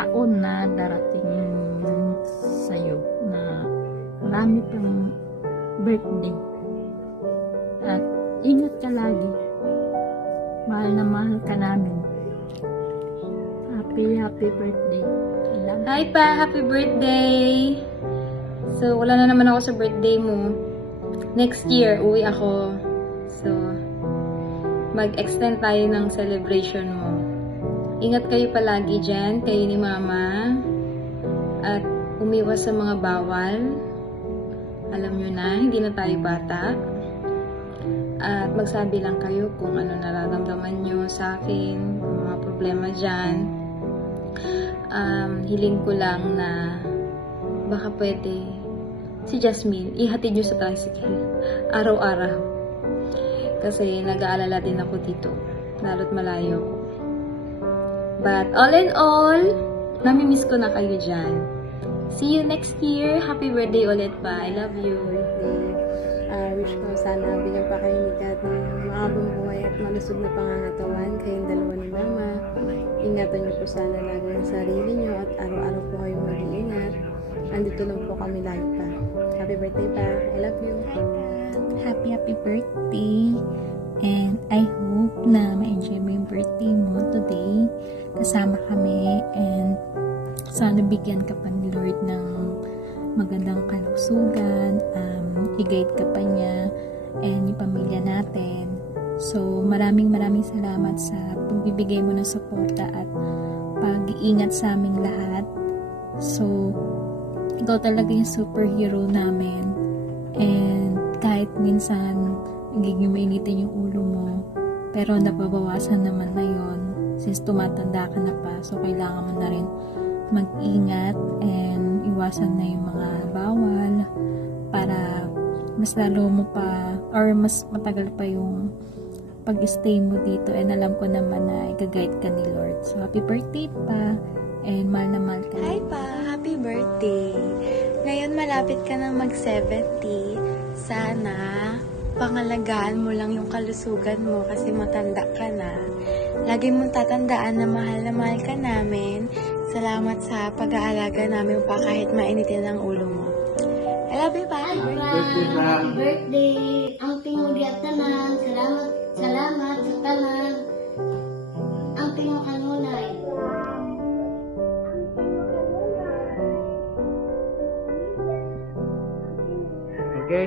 taon na darating sa'yo na marami pang birthday. At ingat ka lagi. Mahal na mahal ka namin. Happy birthday. Hi pa, happy birthday! So, wala na naman ako sa birthday mo. Next year, uwi ako. So, mag-extend tayo ng celebration mo. Ingat kayo palagi dyan, kayo ni Mama. At umiwas sa mga bawal. Alam nyo na, hindi na tayo bata. At magsabi lang kayo kung ano nararamdaman nyo sa akin, mga problema dyan. Hiling ko lang na baka pwede si Jasmine ihatid nyo sa tricycle araw-araw. Kasi nag-aalala din ako dito, lalo't malayo ko. But all in all, namimiss ko na kayo dyan. See you next year. Happy birthday ulit pa. I love you. Wish ko sana bigyan pa kayo ni God ng mahabang buhay at malusog na pangangatawan kayong dalawa ni Mama. Ingatan niyo po sana lagi ang sarili niyo at araw-araw po kayong mag-iingat. Andito lang po kami lagi pa. Happy birthday pa. I love you. Happy birthday. And I hope na ma-enjoy mo yung birthday mo today. Kasama kami and sana bigyan ka pa ni Lord ng magandang kalusugan, i-guide ka pa niya and yung pamilya natin. So maraming salamat sa pagbibigay mo ng suporta at pag-iingat sa aming lahat. So ikaw talaga yung superhero namin, and kahit minsan nagiging mainitin yung ulo mo, pero nababawasan naman na yon since tumatanda ka na pa. So kailangan mo na rin mag-ingat and iwasan na yung mga bawal para mas lalo mo pa or mas matagal pa yung pag-stay mo dito, and alam ko naman na i-guide ka ni Lord. So happy birthday pa and mahal na mahal ka. Hi pa! Happy birthday! Ngayon malapit ka na mag-70. Sana pangalagaan mo lang yung kalusugan mo kasi matanda ka na. Lagi mong tatandaan na mahal ka namin. Salamat sa pag-aalaga namin pa kahit mainitin ang ulo mo. I love you, pa. Happy birthday! Ang tingog at tanan. Salamat sa tanan. Ang tingog kanunay. Okay?